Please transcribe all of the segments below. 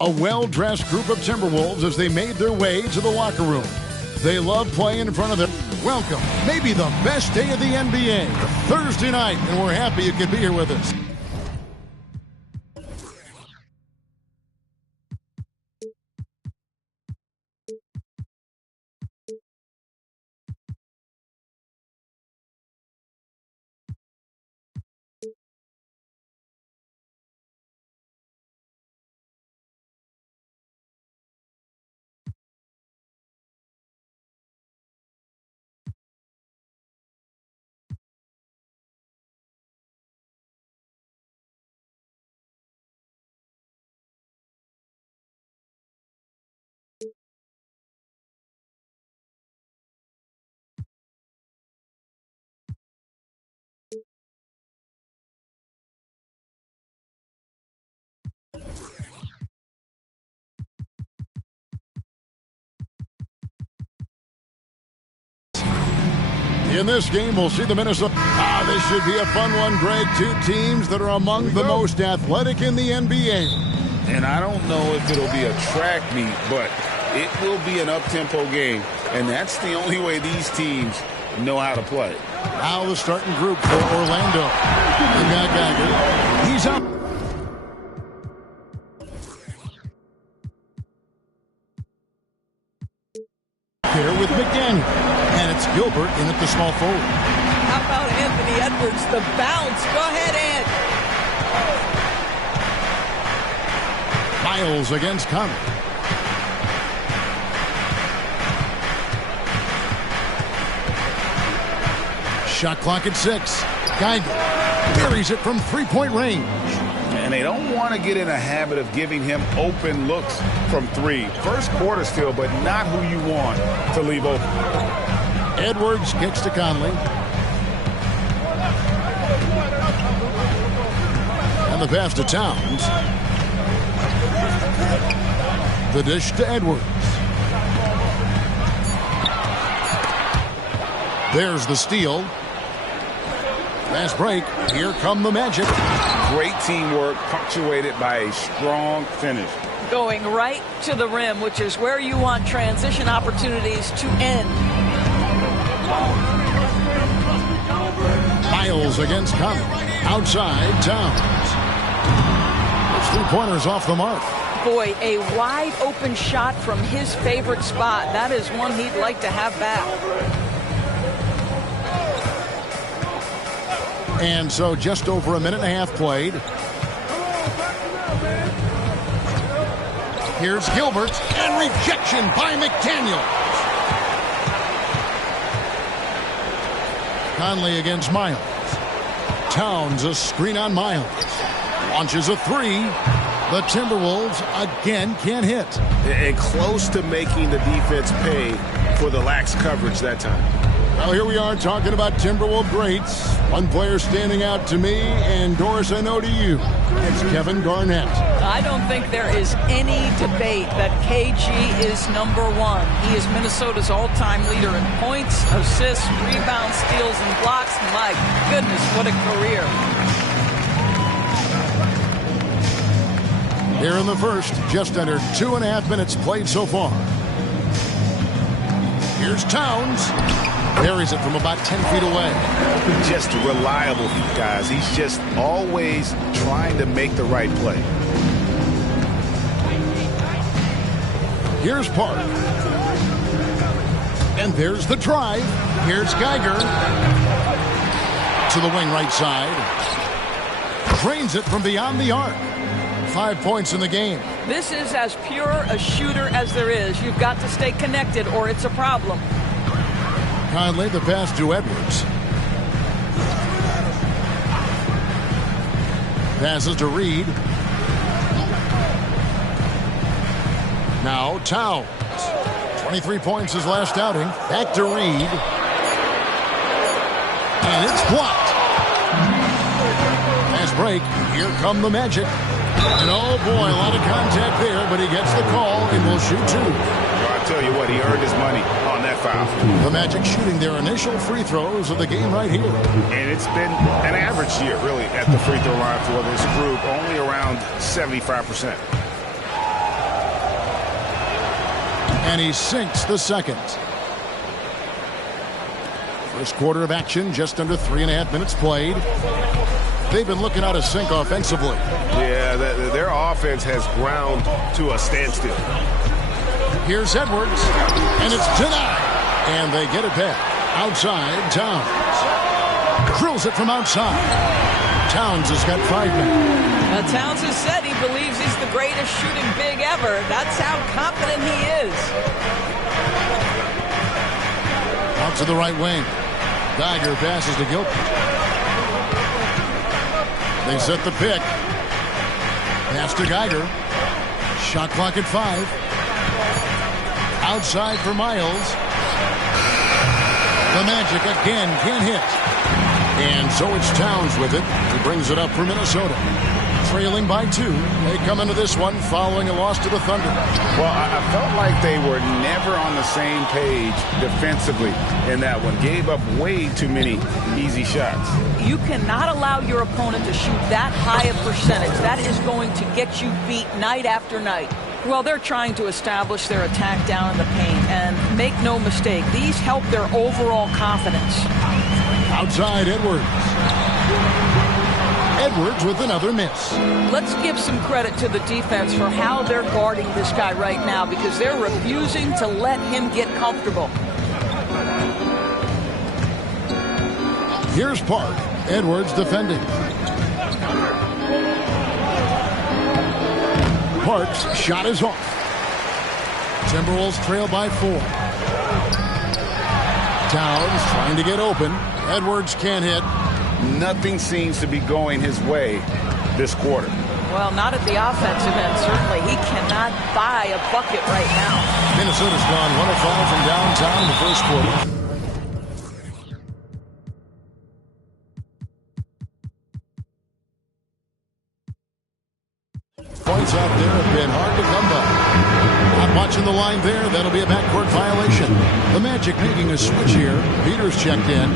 A well-dressed group of Timberwolves as they made their way to the locker room. They love playing in front of them. Welcome, maybe the best day of the NBA, Thursday night, and we're happy you could be here with us. In this game, we'll see the Minnesota. This should be a fun one, Greg. Two teams that are among the most athletic in the NBA. And I don't know if it'll be a track meet, but it will be an up-tempo game. And that's the only way these teams know how to play. Now the starting group for Orlando. They got Geiger. He's up. Here with McDaniel. And it's Gilbert in at the small forward. How about Anthony Edwards, the bounce? Go ahead, Ed. Miles against Conley. Shot clock at 6. Geiger buries it from three-point range. And they don't want to get in a habit of giving him open looks from three. First quarter still, but not who you want to leave open. Edwards kicks to Conley. And the pass to Towns. The dish to Edwards. There's the steal. Fast break. Here come the Magic. Great teamwork punctuated by a strong finish. Going right to the rim, which is where you want transition opportunities to end. Miles against Conley. Outside, Towns. Those three-pointers off the mark. Boy, a wide open shot from his favorite spot. That is one he'd like to have back. And so just over a minute and a half played. Here's Gilbert, and rejection by McDaniel. Conley against Miles. Towns a screen on Miles. Launches a three. The Timberwolves again can't hit. And close to making the defense pay for the lax coverage that time. Well, here we are talking about Timberwolves greats. One player standing out to me, and Doris, I know to you. It's Kevin Garnett. I don't think there is any debate that KG is number one. He is Minnesota's all-time leader in points, assists, rebounds, steals, and blocks. My goodness, what a career. Here in the first, just under 2.5 minutes played so far. Here's Towns. Buries it from about 10 feet away. Just reliable, guys. He's just always trying to make the right play. Here's Park. And there's the drive. Here's Geiger. To the wing right side. Drains it from beyond the arc. 5 points in the game. This is as pure a shooter as there is. You've got to stay connected or it's a problem. Conley, the pass to Edwards. Passes to Reed. Now Towns. 23 points his last outing. Back to Reed. And it's blocked. Fast break. Here come the Magic. And oh boy, a lot of contact there, but he gets the call and will shoot two. I'll tell you what, he earned his money on that foul. The Magic shooting their initial free throws of the game right here. And it's been an average year, really, at the free throw line for this group, only around 75%. And he sinks the second. First quarter of action, just under 3.5 minutes played. They've been looking out of sync offensively. Yeah, their offense has ground to a standstill. Here's Edwards, and it's denied. And they get it back. Outside, Towns. Drills it from outside. Towns has got 5 men. Towns has said he believes he's the greatest shooting big ever. That's how confident he is. Out to the right wing. Geiger passes to Gilbert. They set the pick. Pass to Geiger. Shot clock at 5. Outside for Miles. The Magic again can't hit. And so it's Towns with it. He brings it up for Minnesota. Trailing by 2. They come into this one following a loss to the Thunder. Well, I felt like they were never on the same page defensively in that one. Gave up way too many easy shots. You cannot allow your opponent to shoot that high a percentage. That is going to get you beat night after night. Well, they're trying to establish their attack down in the paint. And make no mistake, these help their overall confidence. Outside, Edwards. Edwards with another miss. Let's give some credit to the defense for how they're guarding this guy right now, because they're refusing to let him get comfortable. Here's Park. Edwards defending. Park's shot is off. Timberwolves trail by 4. Towns trying to get open. Edwards can't hit. Nothing seems to be going his way this quarter. Well, not at the offensive end, certainly. He cannot buy a bucket right now. Minnesota's gone 1 of 5 from downtown in the first quarter. Points out there have been hard to come by. Not watching the line there. That'll be a backcourt violation. The Magic making a switch here. Peters checked in.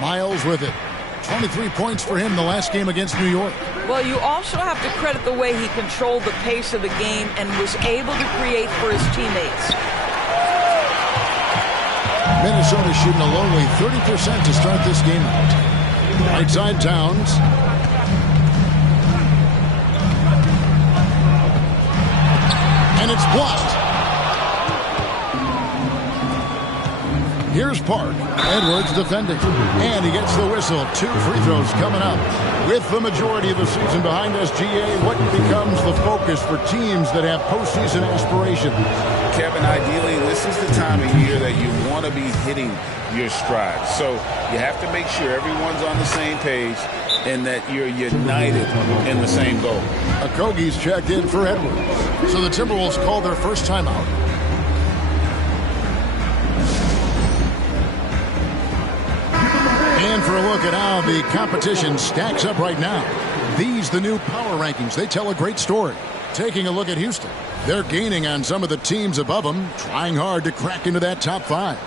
Miles with it. 23 points for him the last game against New York. Well, you also have to credit the way he controlled the pace of the game and was able to create for his teammates. Minnesota shooting a lonely 30% to start this game out. Right side, Towns. And it's blocked. Here's Park. Edwards defending. And he gets the whistle. 2 free throws coming up. With the majority of the season behind us, GA, what becomes the focus for teams that have postseason aspirations? Kevin, ideally, this is the time of year that you want to be hitting your stride. So you have to make sure everyone's on the same page and that you're united in the same goal. Okogie's checked in for Edwards. So the Timberwolves call their first timeout. And for a look at how the competition stacks up right now. These, the new power rankings, they tell a great story. Taking a look at Houston. They're gaining on some of the teams above them, trying hard to crack into that top 5.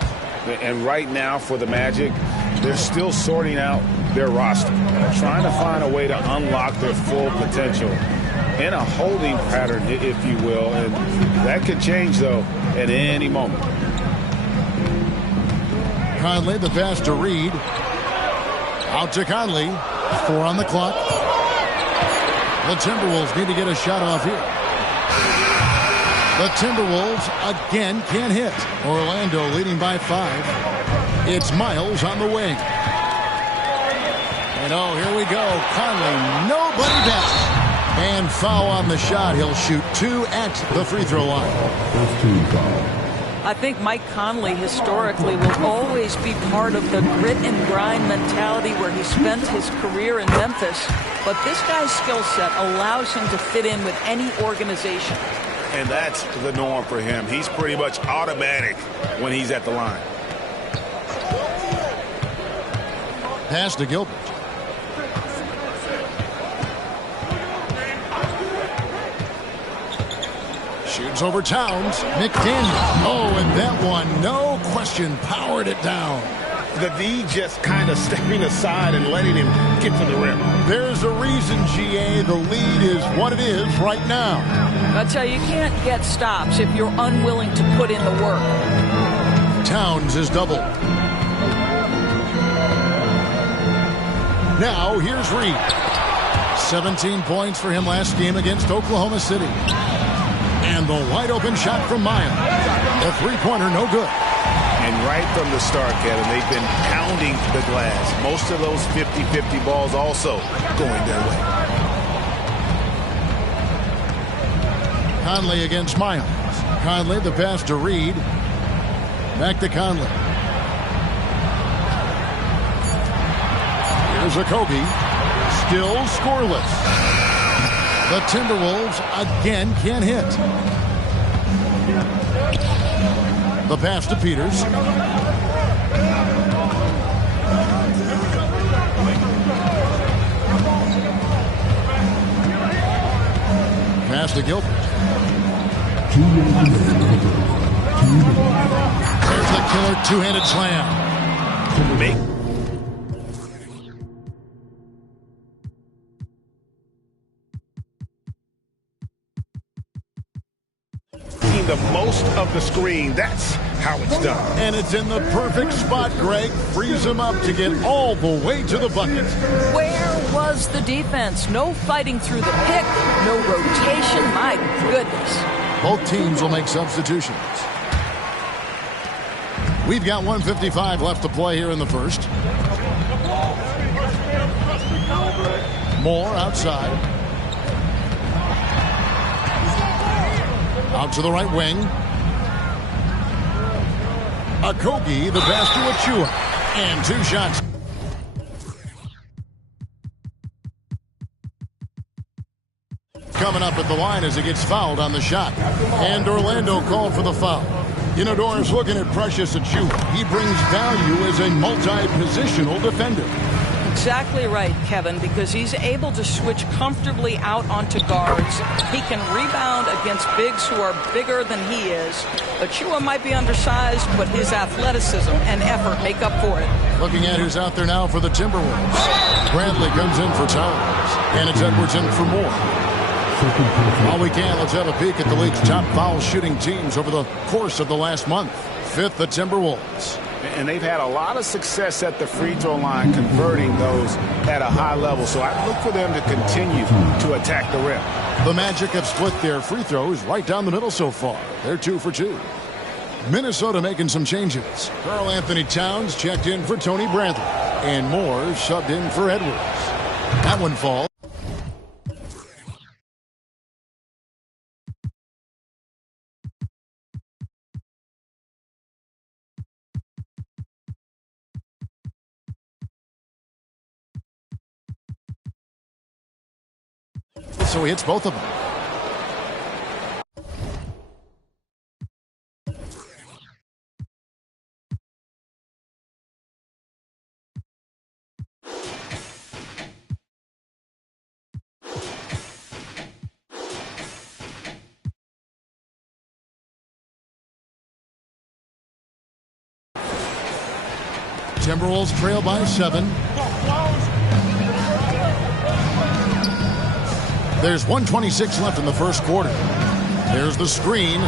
And right now for the Magic, they're still sorting out their roster. Trying to find a way to unlock their full potential in a holding pattern, if you will. And that could change, though, at any moment. Conley, the pass to Reed. Out to Conley. 4 on the clock. The Timberwolves need to get a shot off here. The Timberwolves again can't hit. Orlando leading by 5. It's Miles on the wing. And oh, here we go. Conley, nobody back. And foul on the shot. He'll shoot 2 at the free throw line. I think Mike Conley historically will always be part of the grit and grind mentality where he spent his career in Memphis. But this guy's skill set allows him to fit in with any organization. And that's the norm for him. He's pretty much automatic when he's at the line. Pass to Gilbert. Shoots over Towns. McDaniel. Oh, and that one, no question, powered it down. The D just kind of stepping aside and letting him get to the rim. There's a reason, GA, the lead is what it is right now. I tell you, you can't get stops if you're unwilling to put in the work. Towns is doubled. Now, here's Reed. 17 points for him last game against Oklahoma City. And the wide-open shot from Miles. The three-pointer, no good. And right from the start, Kevin, they've been pounding the glass. Most of those 50-50 balls also going their way. Conley against Miles. Conley, the pass to Reed. Back to Conley. Here's Okogie. Still scoreless. The Timberwolves again can't hit. The pass to Peters. Pass to Gilbert. There's the killer two-handed slam. The most of the screen. That's how it's done. And it's in the perfect spot, Greg. Frees him up to get all the way to the bucket. Where was the defense? No fighting through the pick, no rotation. My goodness. Both teams will make substitutions. We've got 1:55 left to play here in the first. Moore outside. Out to the right wing. Okogie, the pass to Achua. And two shots. Coming up at the line as he gets fouled on the shot. And Orlando called for the foul. You know, Doris, looking at Precious Achua, he brings value as a multi-positional defender. Exactly right, Kevin, because he's able to switch comfortably out onto guards. He can rebound against bigs who are bigger than he is. Achua might be undersized, but his athleticism and effort make up for it. Looking at who's out there now for the Timberwolves. Bradley comes in for Towns, and it's Edwards in for Moore. While we can, let's have a peek at the league's top foul shooting teams over the course of the last month. Fifth, the Timberwolves. And they've had a lot of success at the free throw line converting those at a high level. So I look for them to continue to attack the rim. The Magic have split their free throws right down the middle so far. They're 2 for 2. Minnesota making some changes. Karl Anthony Towns checked in for Tony Bradley. And Moore subbed in for Edwards. That one falls. So he hits both of them. Timberwolves trail by 7. There's 1:26 left in the first quarter. There's the screen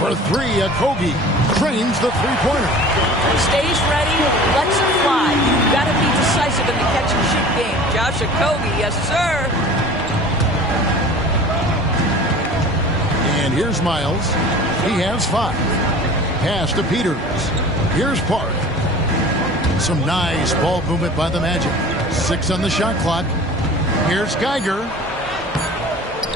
for 3. Okogie trains the three-pointer. Stays ready, lets it fly. You've got to be decisive in the catch-and-shoot game. Josh Okogie, yes, sir. And here's Miles. He has 5. Pass to Peters. Here's Park. Some nice ball movement by the Magic. 6 on the shot clock. Here's Geiger.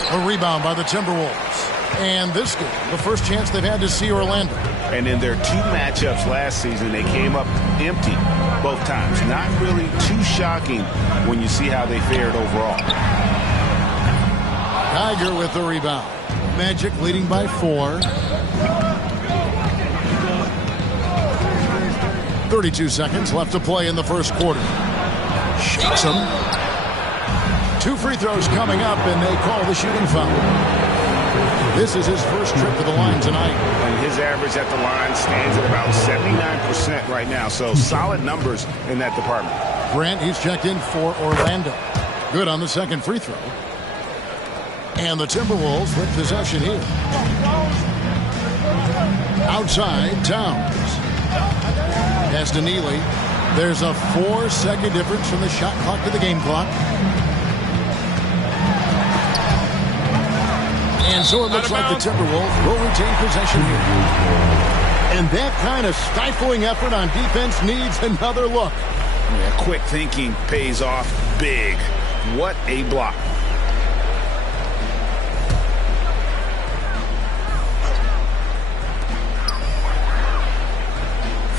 A rebound by the Timberwolves. And this game, the first chance they've had to see Orlando. And in their 2 matchups last season, they came up empty both times. Not really too shocking when you see how they fared overall. Geiger with the rebound. Magic leading by 4. 32 seconds left to play in the first quarter. Shakes him. 2 free throws coming up, and they call the shooting foul. This is his first trip to the line tonight. And his average at the line stands at about 79% right now. So solid numbers in that department. Grant, he's checked in for Orlando. Good on the second free throw. And the Timberwolves with possession here. Outside, Towns. Pass to Neely. There's a 4-second difference from the shot clock to the game clock. And so it looks like the Timberwolves will retain possession here. And that kind of stifling effort on defense needs another look. Yeah, quick thinking pays off big. What a block.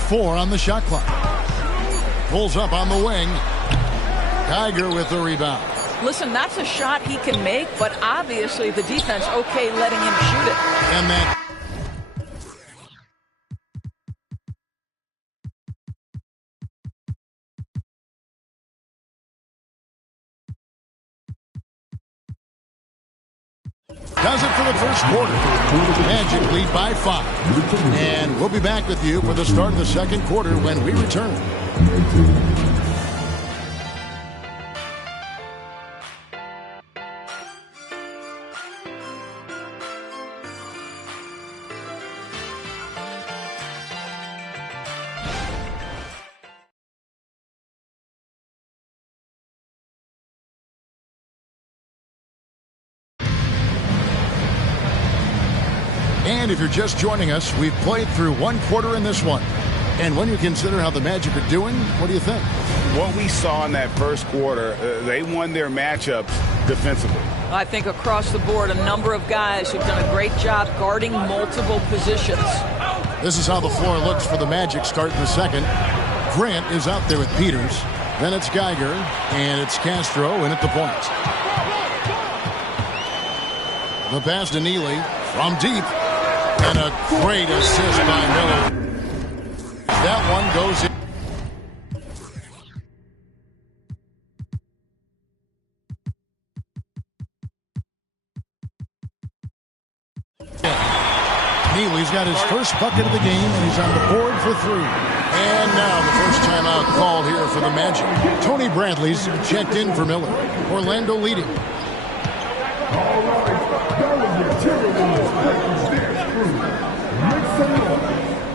Four on the shot clock. Pulls up on the wing. Geiger with the rebound. Listen, that's a shot he can make, but obviously the defense okay letting him shoot it. And that does it for the first quarter. Magic lead by 5. And we'll be back with you for the start of the second quarter when we return. And if you're just joining us, we've played through one quarter in this one. And when you consider how the Magic are doing, what do you think? What we saw in that first quarter, they won their matchups defensively. I think across the board, a number of guys who've done a great job guarding multiple positions. This is how the floor looks for the Magic starting the second. Grant is out there with Peters. Then it's Geiger, and it's Castro in at the point. The pass to Neely from deep. And a great assist by Miller. That one goes in. Neely's got his first bucket of the game, and he's on the board for 3. And now the first timeout called here for the Magic. Tony Bradley's checked in for Miller. Orlando leading.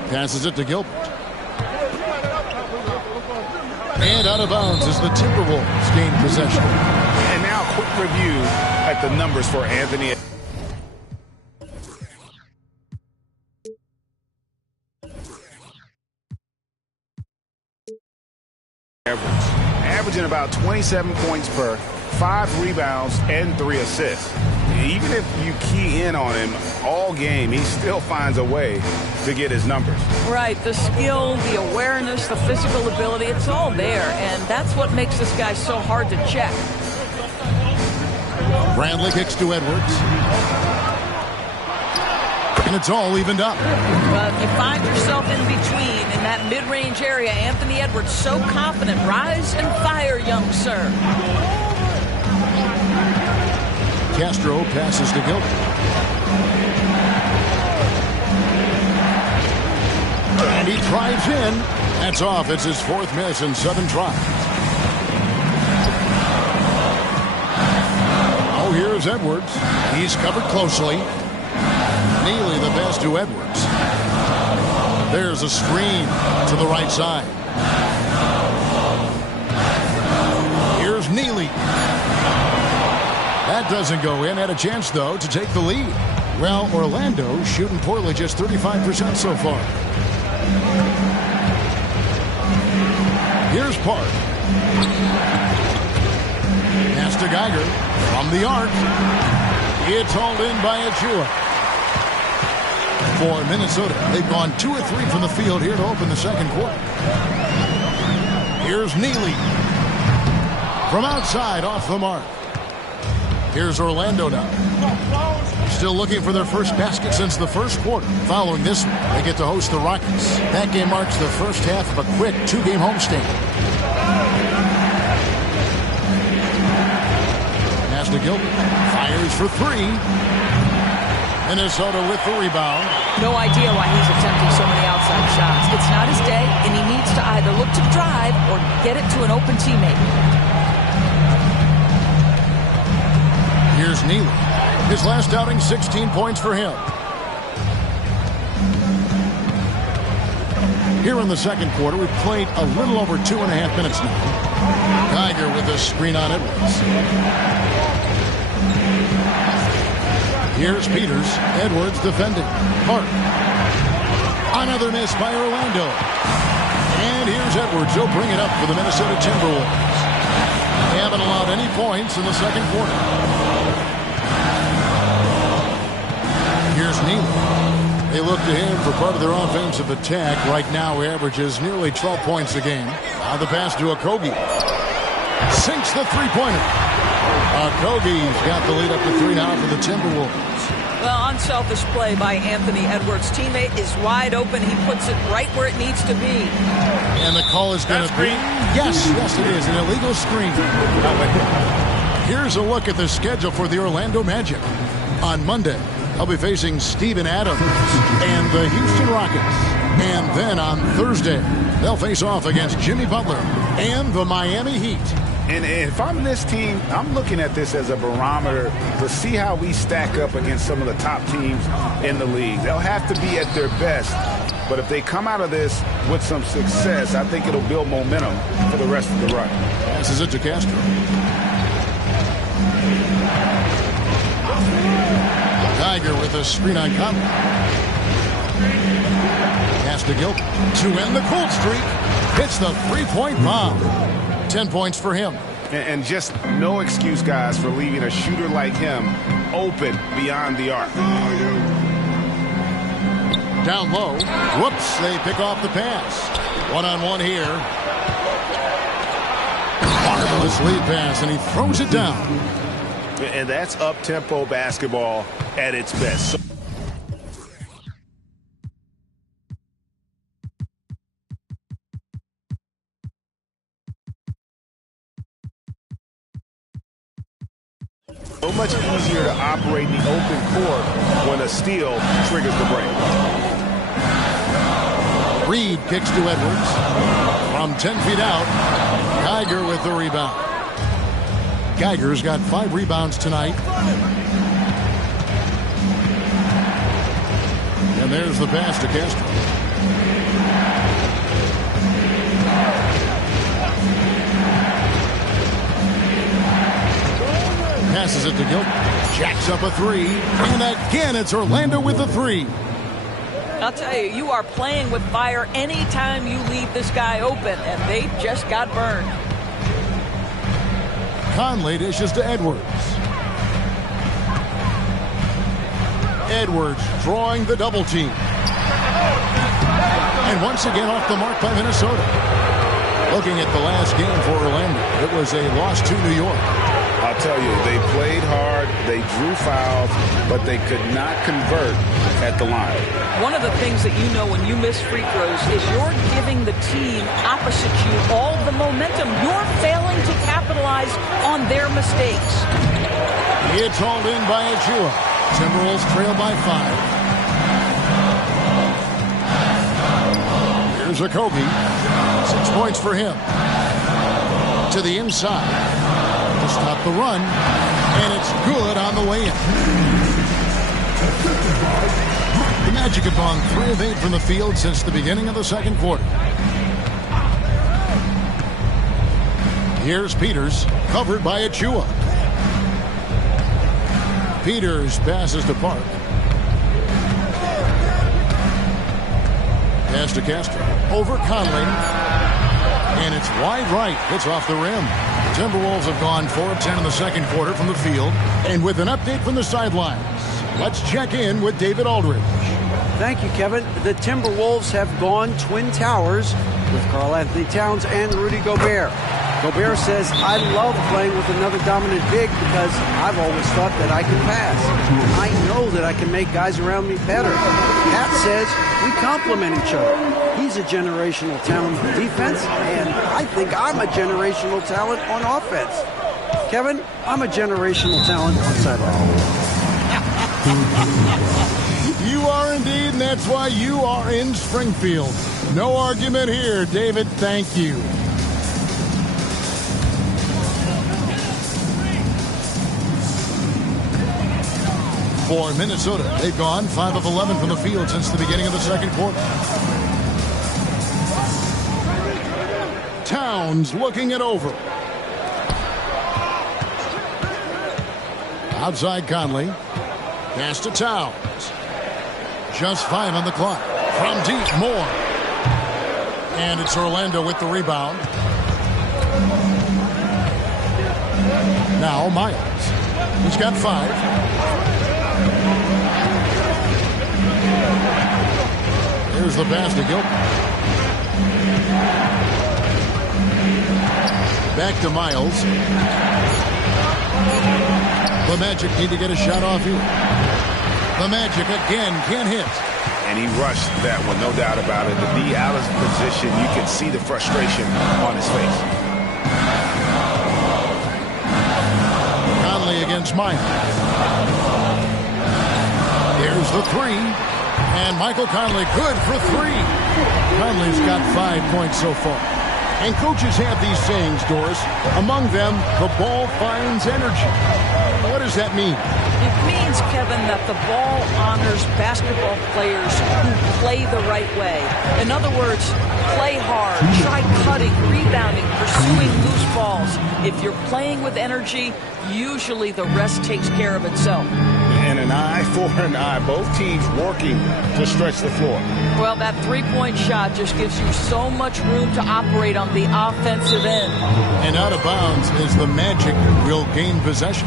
Passes it to Gilbert. And out of bounds as the Timberwolves gain possession. And now a quick review at the numbers for Anthony. Averaging about 27 points per, 5 rebounds, and 3 assists. Even if you key in on him all game, he still finds a way to get his numbers. Right, the skill, the awareness, the physical ability, it's all there, and that's what makes this guy so hard to check. Bradley kicks to Edwards. And it's all evened up. Well, if you find yourself in between, in that mid-range area, Anthony Edwards so confident. Rise and fire, young sir. Castro passes to Gilbert. And he drives in. That's off. It's his 4th miss in 7 tries. Oh, here's Edwards. He's covered closely. Neely the best to Edwards. There's a screen to the right side. Here's Neely. That doesn't go in. Had a chance, though, to take the lead. Well, Orlando shooting poorly, just 35% so far. Here's Park. Pass to Geiger from the arc. It's hauled in by Achua. For Minnesota, they've gone 2 of 3 from the field here to open the second quarter. Here's Neely. From outside, off the mark. Here's Orlando now. Still looking for their first basket since the first quarter. Following this one, they get to host the Rockets. That game marks the first half of a quick 2-game homestand. Pass to Gilbert. Fires for 3. Minnesota with the rebound. No idea why he's attempting so many outside shots. It's not his day, and he needs to either look to drive or get it to an open teammate. Here's Neely. His last outing, 16 points for him. Here in the second quarter, we've played a little over 2.5 minutes now. Geiger with a screen on Edwards. Here's Peters. Edwards defending. Hart. Another miss by Orlando. And here's Edwards. He'll bring it up for the Minnesota Timberwolves. They haven't allowed any points in the second quarter. Here's Neely. They look to him for part of their offensive attack. Right now, he averages nearly 12 points a game. Now the pass to Okogie. Sinks the three-pointer. Okogie's got the lead up to 3 now for the Timberwolves. Well, unselfish play by Anthony Edwards. Teammate is wide open. He puts it right where it needs to be. And the call is going to be... Yes, it is. An illegal screen. Here's a look at the schedule for the Orlando Magic. On Monday, they'll be facing Steven Adams and the Houston Rockets. And then on Thursday, they'll face off against Jimmy Butler and the Miami Heat. And if I'm this team, I'm looking at this as a barometer to see how we stack up against some of the top teams in the league. They'll have to be at their best. But if they come out of this with some success, I think it'll build momentum for the rest of the run. Passes it to Castro. Geiger with a screen on Conley. Pass to Gilbert to end the cold streak. Hits the three-point bomb. 10 points for him. And just no excuse, guys, for leaving a shooter like him open beyond the arc. Down low. Whoops, they pick off the pass. One-on-one here. Marvelous lead pass, and he throws it down. And that's up-tempo basketball at its best. So much easier to operate the open court when a steal triggers the break. Reed kicks to Edwards. From 10 feet out, Geiger with the rebound. Geiger's got 5 rebounds tonight. And there's the pass to Castro. Passes it to Gilbert. Jacks up a 3. And again, it's Orlando with the 3. I'll tell you, you are playing with fire anytime you leave this guy open, and they just got burned. Conley dishes to Edwards. Edwards drawing the double team. And once again off the mark by Minnesota. Looking at the last game for Orlando, it was a loss to New York. I'll tell you, they played hard, they drew fouls, but they could not convert at the line. One of the things that you know when you miss free throws is you're giving the team opposite you all the momentum. You're failing to capitalize on their mistakes. It's hauled in by Achua. Timberwolves trail by 5. Here's Okogie. 6 points for him. To the inside. To stop the run, and it's good on the way in. The Magic have gone 3 of 8 from the field since the beginning of the second quarter. Here's Peters, covered by Achua. Peters passes to Park. Pass to Castro. Over Conley. And it's wide right. Hits off the rim. Timberwolves have gone 4 of 10 in the second quarter from the field. And with an update from the sidelines, let's check in with David Aldridge. Thank you, Kevin. The Timberwolves have gone Twin Towers with Karl Anthony Towns and Rudy Gobert. Gobert says, I love playing with another dominant big because I've always thought that I can pass. I know that I can make guys around me better. Pat says we complement each other. He's a generational talent on defense, and I think I'm a generational talent on offense. Kevin, I'm a generational talent on sideline. are indeed, and that's why you are in Springfield. No argument here, David. Thank you. For Minnesota, they've gone 5 of 11 from the field since the beginning of the second quarter. Towns looking it over. Outside Conley. Pass to Towns. Just 5 on the clock. From deep, Moore. And it's Orlando with the rebound. Now Miles. He's got 5. Here's the pass to Gilbert. Back to Miles. The Magic need to get a shot off here. The Magic again can't hit. And he rushed that one, no doubt about it. To be out of position, you can see the frustration on his face. Conley against Miles. Here's the 3. And Michael Conley good for 3. Conley's got 5 points so far. And coaches have these sayings, Doris. Among them, the ball finds energy. What does that mean? It means, Kevin, that the ball honors basketball players who play the right way. In other words, play hard, try cutting, rebounding, pursuing loose balls. If you're playing with energy, usually the rest takes care of itself. And an eye for an eye. Both teams working to stretch the floor. Well, that three-point shot just gives you so much room to operate on the offensive end. And out of bounds is the Magic will gain possession.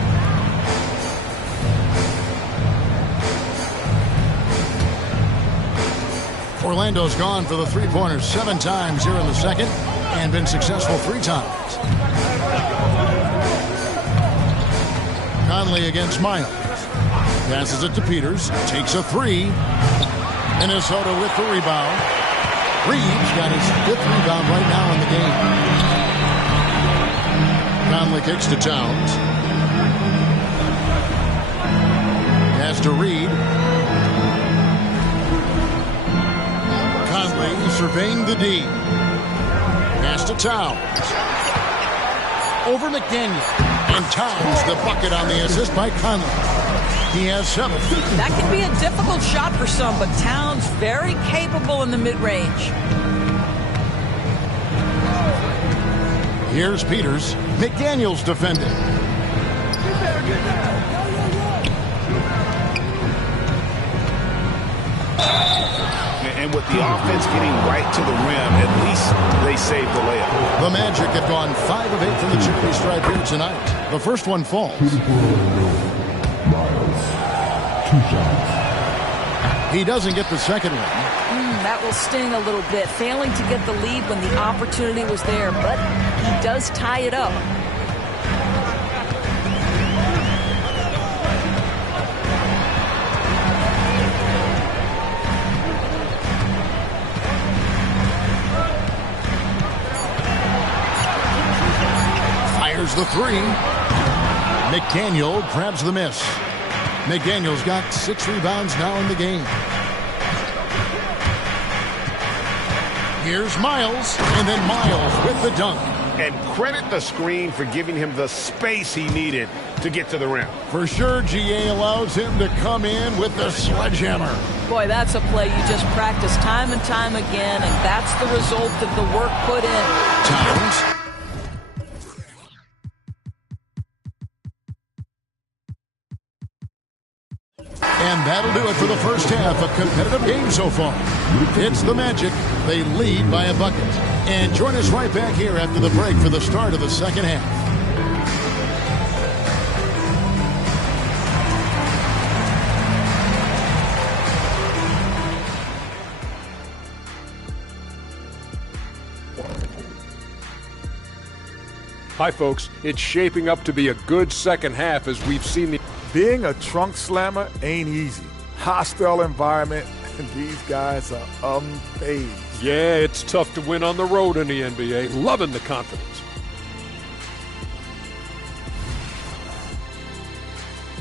Orlando's gone for the three-pointers 7 times here in the second and been successful 3 times. Conley against Miles. Passes it to Peters. Takes a 3. Minnesota with the rebound. Reeves got his 5th rebound right now in the game. Conley kicks to Towns. Pass to Reed. Conley surveying the D. Pass to Towns. Over McDaniel. And Towns the bucket on the assist by Conley. He has 7. That can be a difficult shot for some, but Towns very capable in the mid-range. Here's Peters. McDaniel's defending. And with the offense getting right to the rim, at least they saved the layup. The Magic have gone 5 of 8 from the charity stripe here tonight. The first one falls. He doesn't get the second one. That will sting a little bit. Failing to get the lead when the opportunity was there, but he does tie it up. Fires the 3. McDaniel grabs the miss. McDaniel's got 6 rebounds now in the game. Here's Miles, and then Miles with the dunk. And credit the screen for giving him the space he needed to get to the rim. For sure, GA allows him to come in with the sledgehammer. Boy, that's a play you just practice time and time again, and that's the result of the work put in. Towns. And that'll do it for the first half. A competitive game so far. It's the Magic. They lead by a bucket. And join us right back here after the break for the start of the second half. Hi, folks. It's shaping up to be a good second half as we've seen the... Being a trunk slammer ain't easy. Hostile environment, and these guys are unfazed. Yeah, it's tough to win on the road in the NBA. Loving the confidence.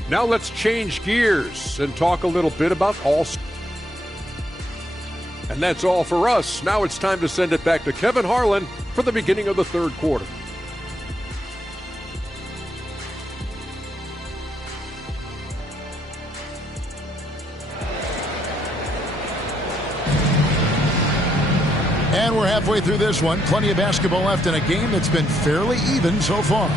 Now let's change gears and talk a little bit about All-Star. And that's all for us. Now it's time to send it back to Kevin Harlan for the beginning of the third quarter. And we're halfway through this one. Plenty of basketball left in a game that's been fairly even so far.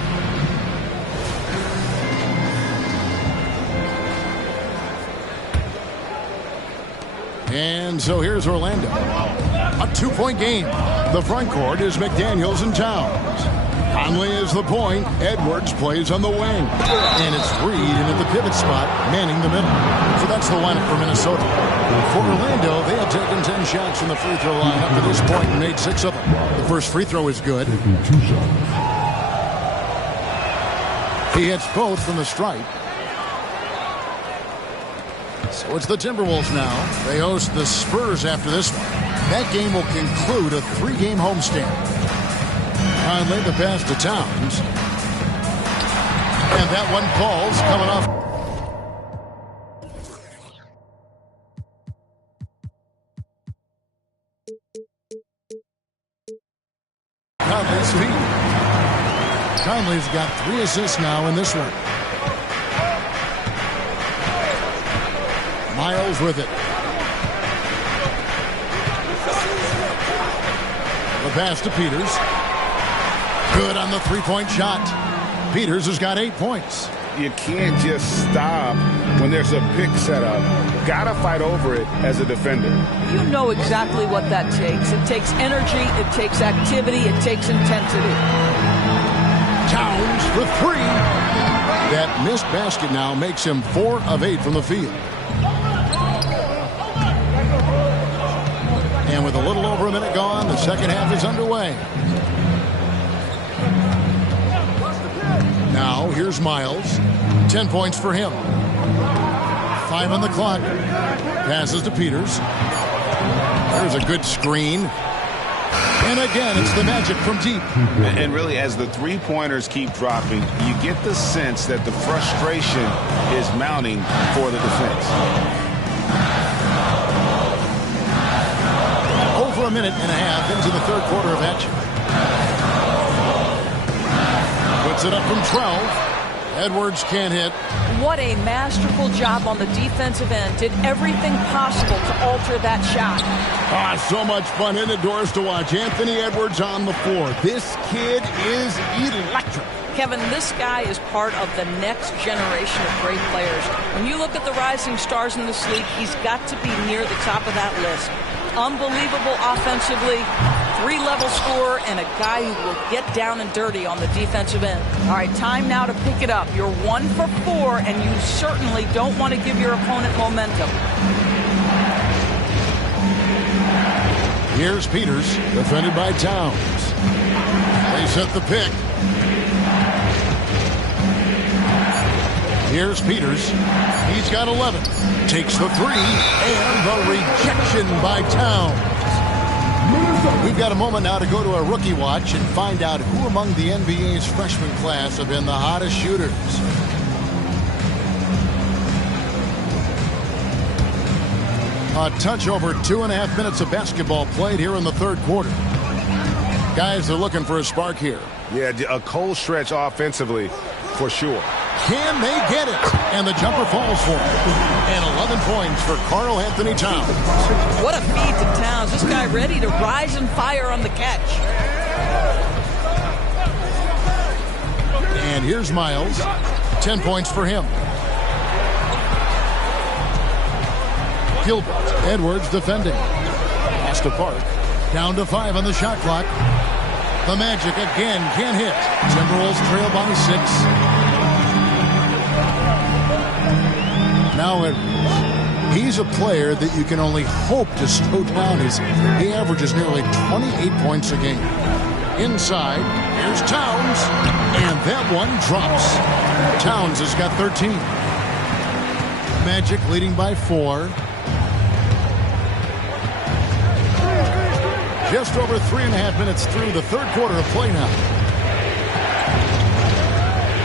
And so here's Orlando. A two-point game. The front court is McDaniels and Towns. Conley is the point. Edwards plays on the wing. And it's Reed in at the pivot spot, manning the middle. So that's the lineup for Minnesota. For Orlando, they have taken 10 shots from the free throw line up to this point and made 6 of them. The first free throw is good. He hits both from the stripe. So it's the Timberwolves now. They host the Spurs after this one. That game will conclude a 3-game homestand. Conley the pass to Towns. And that one falls coming off. Conley's feet. Conley's got 3 assists now in this one. Miles with it. The pass to Peters. Good on the three-point shot. Peters has got 8 points. You can't just stop when there's a pick set up. Gotta fight over it as a defender. You know exactly what that takes. It takes energy, it takes activity, it takes intensity. Towns for 3. That missed basket now makes him 4 of 8 from the field. And with a little over a minute gone, the second half is underway. Now, here's Miles. 10 points for him. 5 on the clock. Passes to Peters. There's a good screen. And again, it's the Magic from deep. And really, as the three-pointers keep dropping, you get the sense that the frustration is mounting for the defense. Over a minute and a half into the third quarter of action. Puts it up from 12. Edwards can't hit. What a masterful job on the defensive end. Did everything possible to alter that shot. So much fun indoors to watch. Anthony Edwards on the floor. This kid is electric. Kevin, this guy is part of the next generation of great players. When you look at the rising stars in this league, he's got to be near the top of that list. Unbelievable offensively, 3-level scorer, and a guy who will get down and dirty on the defensive end. All right, time now to pick it up. You're 1 for 4, and you certainly don't want to give your opponent momentum. Here's Peters, defended by Towns. They set the pick. Here's Peters. He's got 11. Takes the 3, and the rejection by Towns. We've got a moment now to go to a rookie watch and find out who among the NBA's freshman class have been the hottest shooters. A touch over 2.5 minutes of basketball played here in the third quarter. Guys are looking for a spark here. Yeah, a cold stretch offensively, for sure. Can they get it? And the jumper falls for him. And 11 points for Karl Anthony Towns. What a feed to Towns. This guy ready to rise and fire on the catch. And here's Miles. 10 points for him. Gilbert. Edwards defending. Pass to Park. Down to 5 on the shot clock. The Magic again can't hit. Timberwolves trail by 6. Now Edwards. He's a player that you can only hope to slow down. He averages nearly 28 points a game. Inside, here's Towns. And that one drops. Towns has got 13. Magic leading by 4. Just over 3.5 minutes through the third quarter of play now.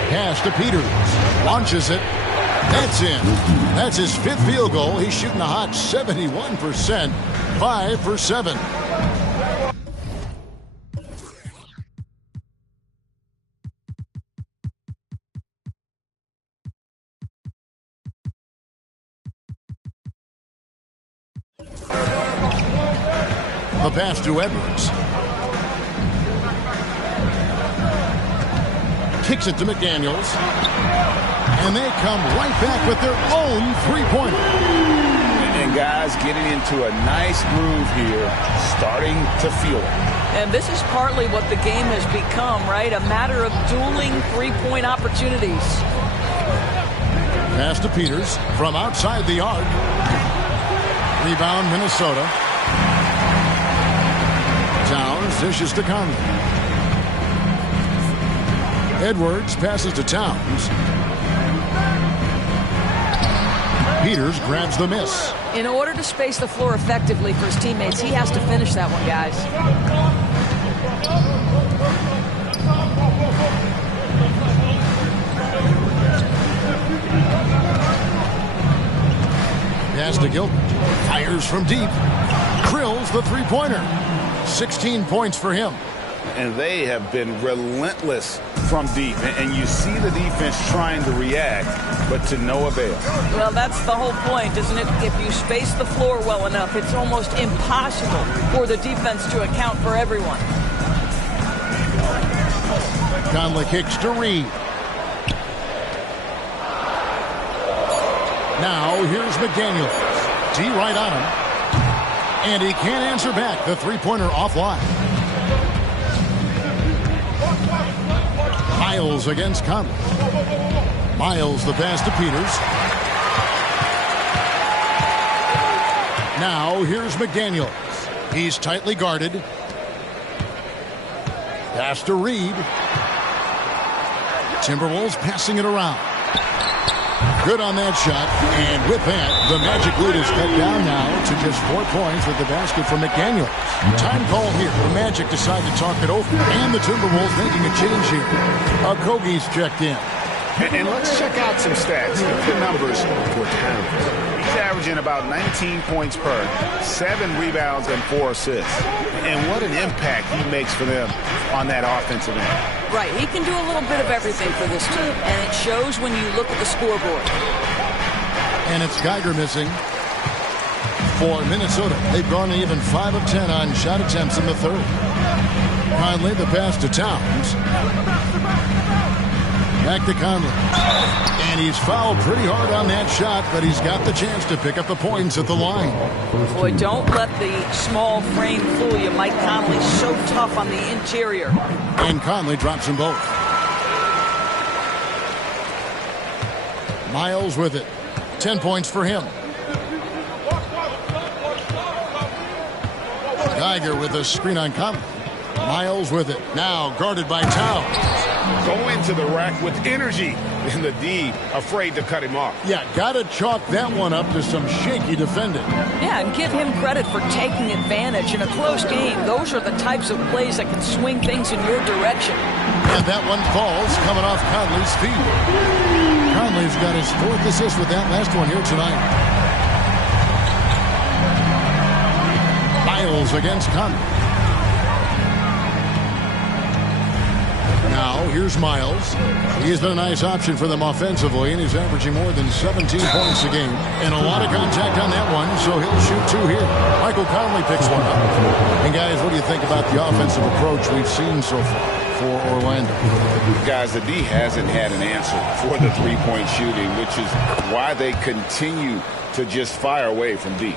Pass to Peters. Launches it. That's in. That's his 5th field goal. He's shooting a hot 71%. 5 for 7. The pass to Edwards. Kicks it to McDaniels. And they come right back with their own three-pointer. And guys getting into a nice groove here, starting to feel it. And this is partly what the game has become, right? A matter of dueling three-point opportunities. Pass to Peters from outside the arc. Rebound, Minnesota. Towns dishes to Conley. Edwards passes to Towns. Peters grabs the miss. In order to space the floor effectively for his teammates, he has to finish that one, guys. Pass to Gilbert. Fires from deep. Drills the three-pointer. 16 points for him. And they have been relentless from deep. And you see the defense trying to react, but to no avail. Well, that's the whole point, isn't it? If you space the floor well enough, it's almost impossible for the defense to account for everyone. Conley kicks to Reed. Now here's McDaniels. D right on him. And he can't answer back. The three-pointer offline. Miles against Conley. Miles the pass to Peters. Now here's McDaniels. He's tightly guarded. Pass to Reed. Timberwolves passing it around. Good on that shot. And with that, the Magic lead is cut down now to just 4 points with the basket from McDaniels. Time call here. The Magic decide to talk it over. And the Timberwolves making a change here. Okogie's checked in. And let's check out some stats. Here are the numbers for Towns. He's averaging about 19 points per, 7 rebounds, and 4 assists. And what an impact he makes for them on that offensive end. Right, he can do a little bit of everything for this team, and it shows when you look at the scoreboard. And it's Geiger missing for Minnesota. They've gone even 5 of 10 on shot attempts in the third. Conley, the pass to Towns. Back to Conley. And he's fouled pretty hard on that shot, but he's got the chance to pick up the points at the line. Boy, don't let the small frame fool you. Mike Conley's so tough on the interior. And Conley drops them both. Miles with it. 10 points for him. Geiger with a screen on Conley. Miles with it. Now guarded by Towns. Go into the rack with energy. And the D afraid to cut him off. Yeah, got to chalk that one up to some shaky defending. Yeah, and give him credit for taking advantage in a close game. Those are the types of plays that can swing things in your direction. And that one falls coming off Conley's feet. Conley's got his 4th assist with that last one here tonight. Miles against Conley. Now, here's Miles. He's been a nice option for them offensively, and he's averaging more than 17 points a game. And a lot of contact on that one, so he'll shoot 2 here. Michael Conley picks one up. And, guys, what do you think about the offensive approach we've seen so far for Orlando? Guys, the D hasn't had an answer for the three-point shooting, which is why they continue to just fire away from deep.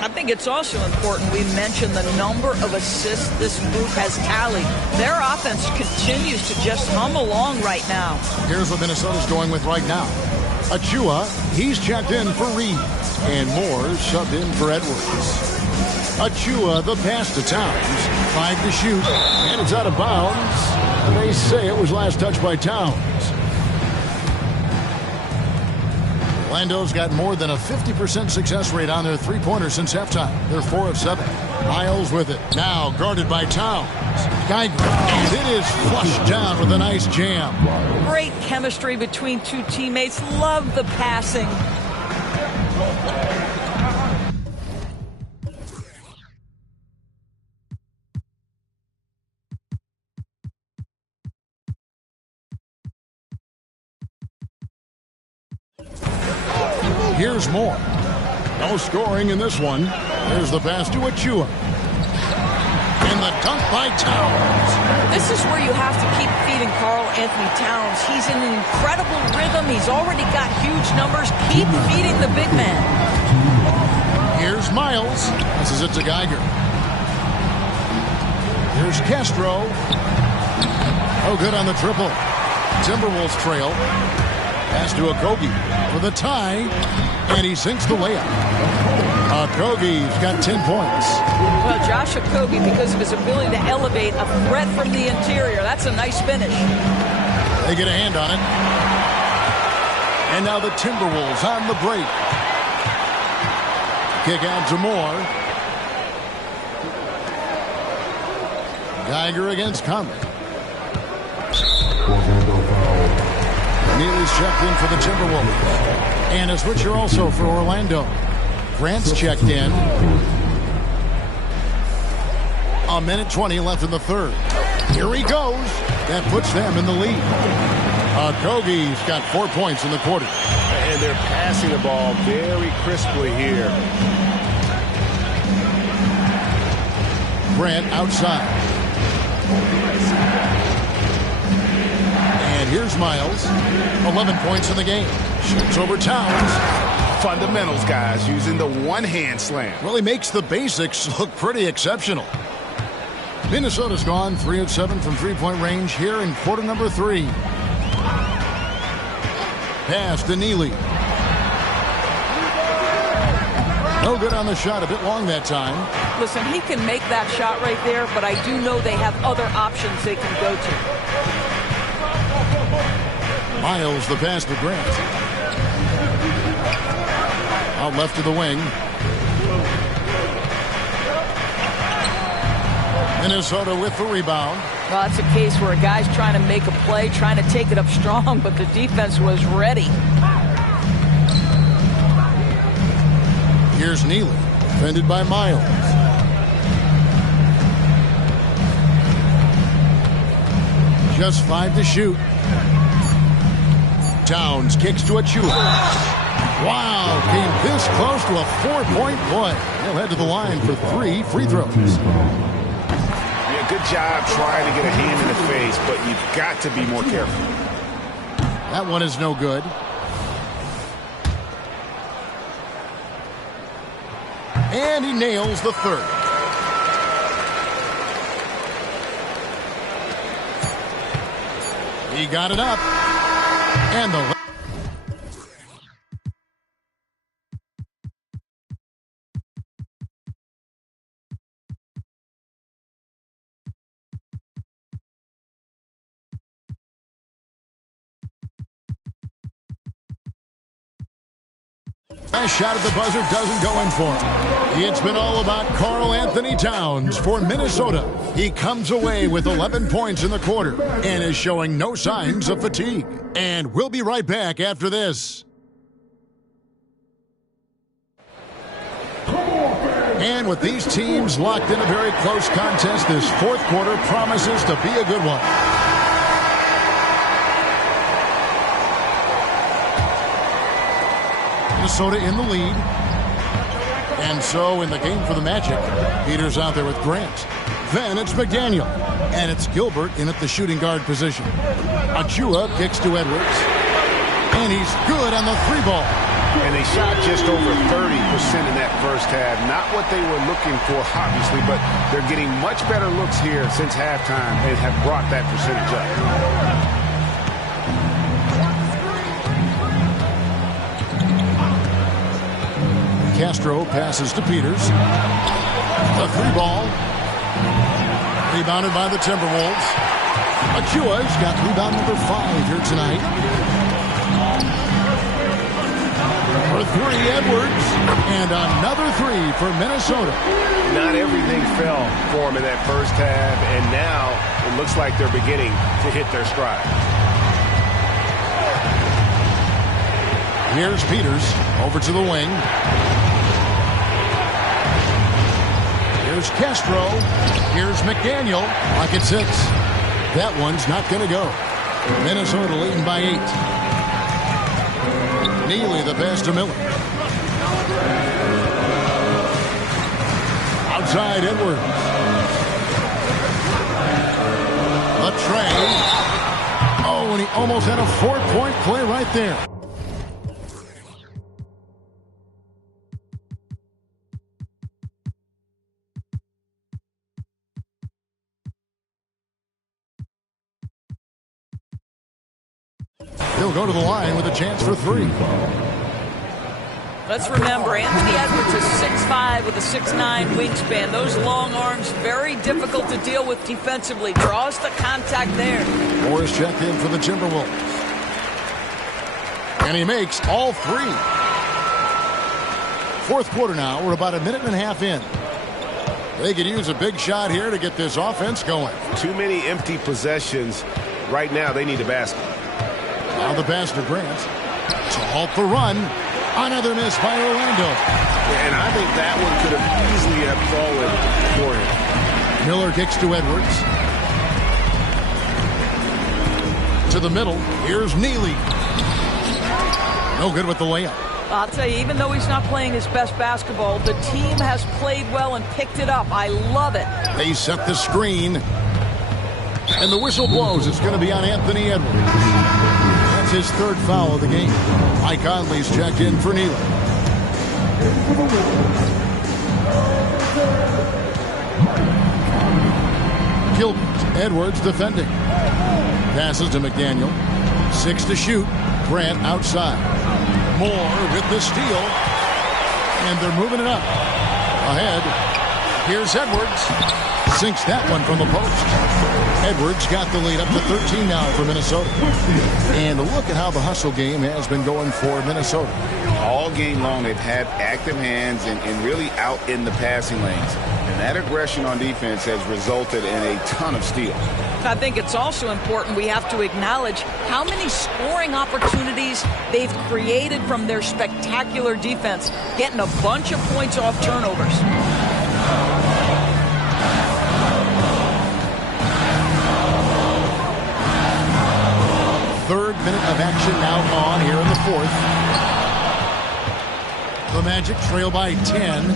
I think it's also important we mention the number of assists this group has tallied. Their offense continues to just hum along right now. Here's what Minnesota's going with right now. Achua, he's checked in for Reed. And Moore subbed in for Edwards. Achua, the pass to Towns. 5 to shoot. And it's out of bounds. And they say it was last touched by Towns. Orlando's got more than a 50% success rate on their three-pointers since halftime. They're 4 of 7. Miles with it. Now guarded by Towns. Geiger. And it is flushed down with a nice jam. Great chemistry between two teammates. Love the passing. Here's more. No scoring in this one. There's the pass to Achua. And the dunk by Towns. This is where you have to keep feeding Karl Anthony Towns. He's in an incredible rhythm. He's already got huge numbers. Keep feeding the big man. Here's Miles. Passes it to Geiger. Here's Castro. Oh, good on the triple. Timberwolves trail. Pass to Okogie for the tie, and he sinks the layup. Okogie's got 10 points. Well, Josh Okogie, because of his ability to elevate a threat from the interior, that's a nice finish. They get a hand on it. And now the Timberwolves on the break. Kick out to Moore. Geiger against Conley. Neely's checked in for the Timberwolves. And a switcher also for Orlando. Grant's checked in. A minute 20 left in the third. Here he goes. That puts them in the lead. Okogie's got 4 points in the quarter. And they're passing the ball very crisply here. Grant outside. And here's Miles. 11 points in the game. Shoots over Towns. Fundamentals, guys, using the one-hand slam. Really makes the basics look pretty exceptional. Minnesota's gone 3 of 7 from three-point range here in quarter number 3. Pass to Neely. No good on the shot. A bit long that time. Listen, he can make that shot right there, but I do know they have other options they can go to. Miles the pass to Grant. Out left to the wing. Minnesota with the rebound. Well, that's a case where a guy's trying to make a play, trying to take it up strong, but the defense was ready. Here's Neely, defended by Miles. Just 5 to shoot. Towns kicks to Achua. Wow, came this close to a 4-point play. He'll head to the line for 3 free throws. Yeah, good job trying to get a hand in the face, but you've got to be more careful. That one is no good. And he nails the third. He got it up. And the last shot at the buzzer doesn't go in for him. It's been all about Karl Anthony Towns for Minnesota. He comes away with 11 points in the quarter and is showing no signs of fatigue. And we'll be right back after this. And with these teams locked in a very close contest, this fourth quarter promises to be a good one. Minnesota in the lead. And so in the game for the Magic, Peter's out there with Grant. Then it's McDaniel. And it's Gilbert in at the shooting guard position. Achua kicks to Edwards. And he's good on the 3-ball. And they shot just over 30% in that first half. Not what they were looking for, obviously, but they're getting much better looks here since halftime and have brought that percentage up. Castro passes to Peters. A 3-ball. Rebounded by the Timberwolves. Achua's got rebound number 5 here tonight. For three, Edwards. And another three for Minnesota. Not everything fell for them in that first half, and now it looks like they're beginning to hit their stride. Here's Peters over to the wing. Here's Castro. Here's McDaniel. Pocket six. That one's not going to go. Minnesota leading by 8. Neely the pass to Miller. Outside Edwards. A tray. Oh, and he almost had a 4-point play right there. He'll go to the line with a chance for 3. Let's remember, Anthony Edwards is 6'5" with a 6'9" wingspan. Those long arms, very difficult to deal with defensively. Draws the contact there. Morris checked in for the Timberwolves. And he makes all 3. Fourth quarter now. We're about a minute and a half in. They could use a big shot here to get this offense going. Too many empty possessions. Right now, they need a basket. Now the pass to Grant to halt the run. Another miss by Orlando. And I think that one could have easily have fallen for him. Miller kicks to Edwards. To the middle. Here's Neely. No good with the layup. I'll tell you, even though he's not playing his best basketball, the team has played well and picked it up. I love it. They set the screen. And the whistle blows. It's going to be on Anthony Edwards. That's his 3rd foul of the game. Mike Conley's checked in for Neely. Gilbert. Edwards defending. Passes to McDaniel. 6 to shoot. Grant outside. Moore with the steal. And they're moving it up. Ahead. Here's Edwards. Sinks that one from the post. Edwards got the lead up to 13 now for Minnesota. And look at how the hustle game has been going for Minnesota. All game long, they've had active hands and really out in the passing lanes. And that aggression on defense has resulted in a ton of steals. I think it's also important we have to acknowledge how many scoring opportunities they've created from their spectacular defense, getting a bunch of points off turnovers. 3rd minute of action now on here in the 4th. The Magic trail by 10.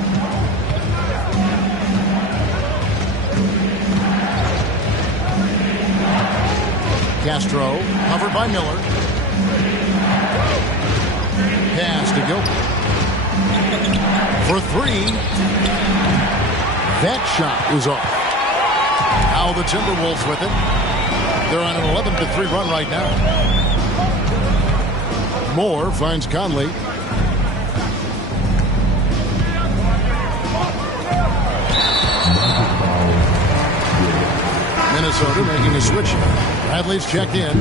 Castro, covered by Miller. Pass to Gilbert. For 3. That shot is off. Now the Timberwolves with it. They're on an 11-3 run right now. Moore finds Conley. Minnesota making a switch. Bradley's checked in.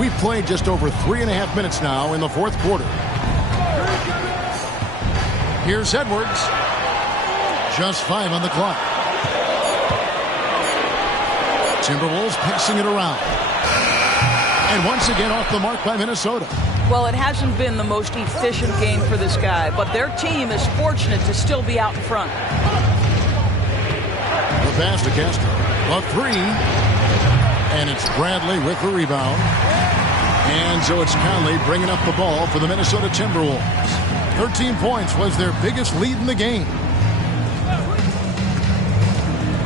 We've played just over 3.5 minutes now in the 4th quarter. Here's Edwards. Just 5 on the clock. Timberwolves passing it around. And once again off the mark by Minnesota. Well, it hasn't been the most efficient game for this guy, but their team is fortunate to still be out in front. The pass to Castro. A 3. And it's Bradley with the rebound. And so it's Conley bringing up the ball for the Minnesota Timberwolves. 13 points was their biggest lead in the game.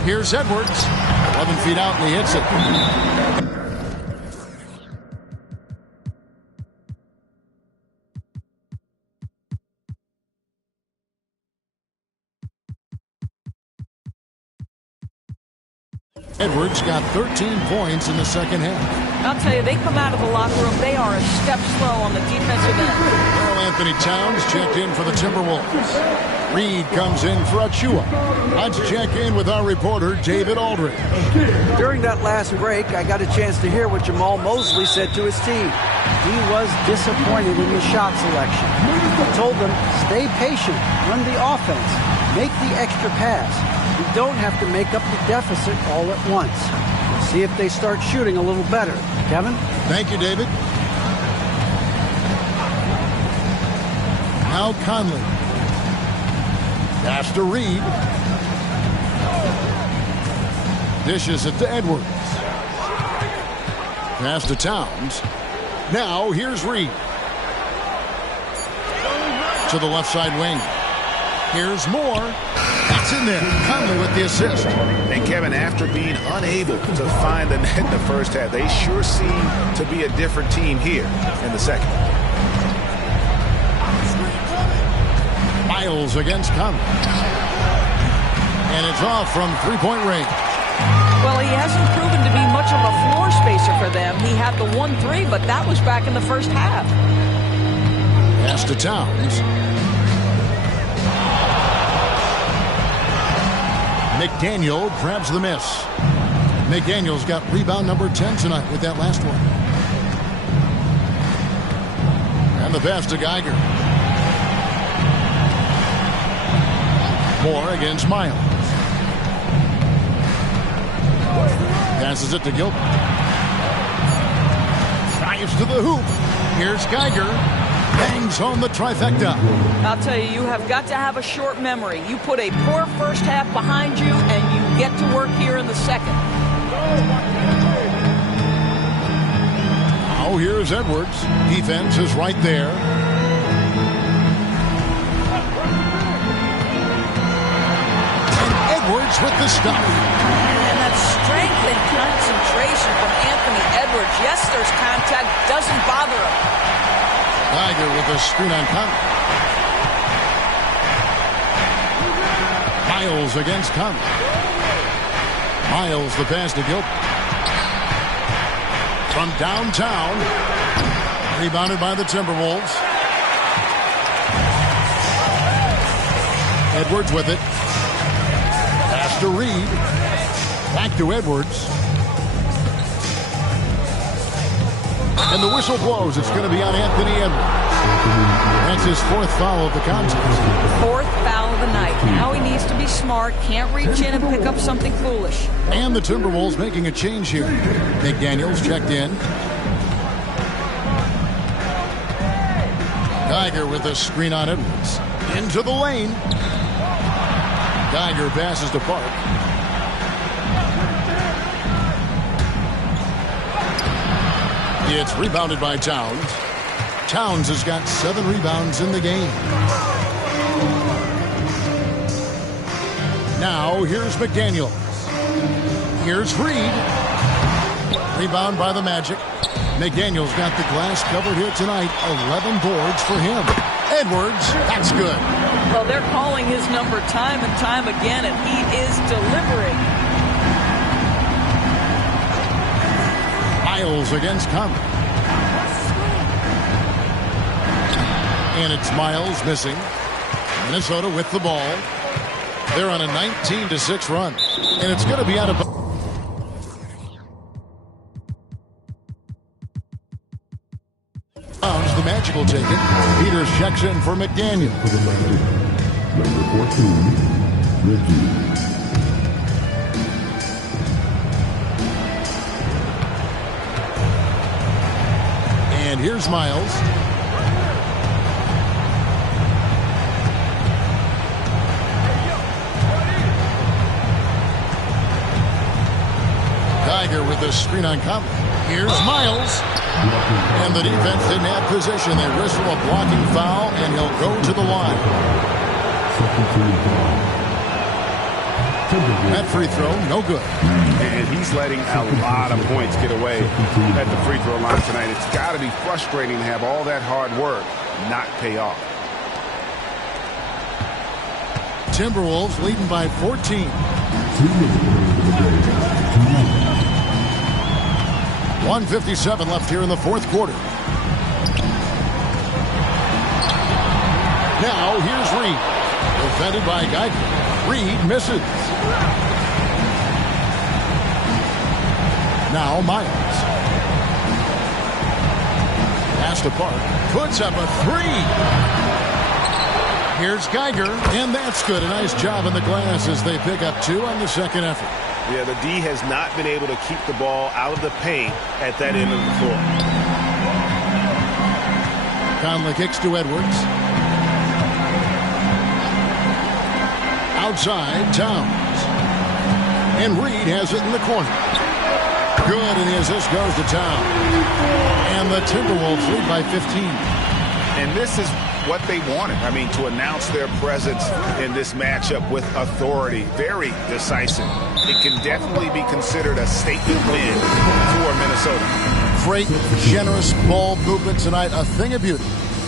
Here's Edwards. 11 feet out and he hits it. Edwards got 13 points in the second half. I'll tell you, they come out of the locker room, they are a step slow on the defensive end. Karl Anthony Towns checked in for the Timberwolves. Reed comes in for Achua. Let's check in with our reporter, David Aldridge. During that last break, I got a chance to hear what Jamal Mosley said to his team. He was disappointed in his shot selection. He told them, stay patient, run the offense, make the extra pass. You don't have to make up the deficit all at once. We'll see if they start shooting a little better. Kevin? Thank you, David. Now Conley. Pass to Reed. Dishes it to Edwards. Pass to Towns. Now here's Reed. To the left side wing. Here's Moore. That's in there. Conley with the assist. And Kevin, after being unable to find the net in the first half, they sure seem to be a different team here in the second. Miles against Conley. And it's off from three-point range. Well, he hasn't proven to be much of a floor spacer for them. He had the 1-3, but that was back in the first half. Pass to Towns. McDaniel grabs the miss. McDaniel's got rebound number 10 tonight with that last one. And the pass to Geiger. Moore against Miles. Passes it to Gilbert. Drives to the hoop. Here's Geiger. Bangs home the trifecta. I'll tell you, you have got to have a short memory. You put a poor first half behind you, and you get to work here in the second. Oh, here's Edwards. Defense is right there. And Edwards with the stop. And that strength and concentration from Anthony Edwards. Yes, there's contact. Doesn't bother him. Geiger with a screen on Conley. Miles against Conley. Miles the pass to Gilbert. From downtown. Rebounded by the Timberwolves. Edwards with it. Pass to Reed. Back to Edwards. And the whistle blows. It's going to be on Anthony Edwards. That's his fourth foul of the contest. Fourth foul of the night. Now he needs to be smart. Can't reach in and pick up something foolish. And the Timberwolves making a change here. McDaniels checked in. Geiger with a screen on Edwards. Into the lane. Geiger passes to Park. It's rebounded by Towns. Towns has got 7 rebounds in the game. Now here's McDaniels. Here's Reed. Rebound by the Magic. McDaniels got the glass covered here tonight. 11 boards for him. Edwards, that's good. Well, they're calling his number time and time again, and he is delivering. Miles against Conley. And it's Miles missing. Minnesota with the ball. They're on a 19-6 run. And it's going to be out of bounds. The Magic will take it. Peters checks in for McDaniel. Number 14, Ricky. And here's Miles. Geiger with the screen on Conley. Here's Miles. And the defense didn't have position. They whistle a blocking foul, and he'll go to the line. That free throw, no good. And he's letting a lot of points get away at the free throw line tonight. It's got to be frustrating to have all that hard work not pay off. Timberwolves leading by 14. 1:57 left here in the fourth quarter. Now here's Reed. Defended by Geiger. Reed misses. Now Miles. Pass to Park. Puts up a three. Here's Geiger, and that's good. A nice job in the glass as they pick up 2 on the second effort. Yeah, the D has not been able to keep the ball out of the paint at that end of the floor. Conley kicks to Edwards. Outside, Towns. And Reed has it in the corner. Good, and the assist goes to Towns. And the Timberwolves lead by 15. And this is what they wanted. I mean, to announce their presence in this matchup with authority. Very decisive. It can definitely be considered a statement win for Minnesota. Great, generous ball movement tonight. A thing of beauty.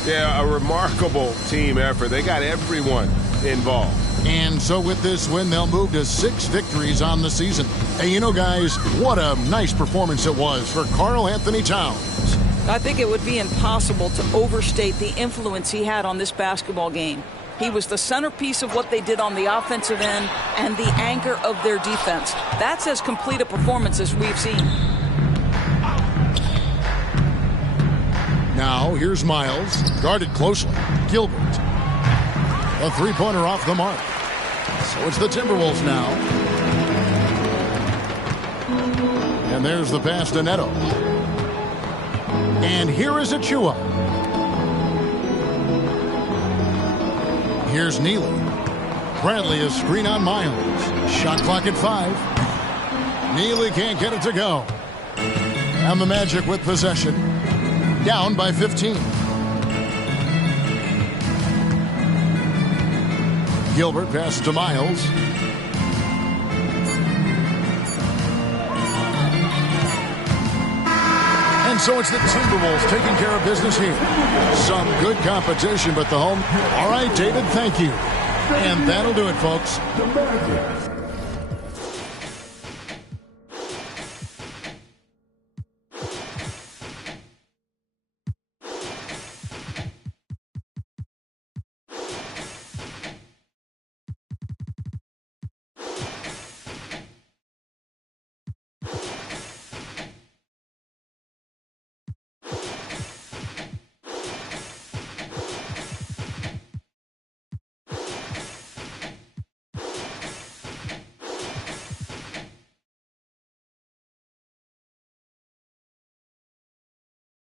Yeah, a remarkable team effort. They got everyone involved. And so with this win, they'll move to 6 victories on the season. And you know, guys, what a nice performance it was for Karl-Anthony Towns. I think it would be impossible to overstate the influence he had on this basketball game. He was the centerpiece of what they did on the offensive end and the anchor of their defense. That's as complete a performance as we've seen. Now, here's Miles, guarded closely. Gilbert. A three-pointer off the mark. So it's the Timberwolves now. And there's the pass to Neto. And here is Achua. Here's Neely. Bradley a screen on Miles. Shot clock at 5. Neely can't get it to go. And the Magic with possession. Down by 15. Gilbert passes to Miles. And so it's the Timberwolves taking care of business here. Some good competition, but the home. All right, David, thank you. And that'll do it, folks.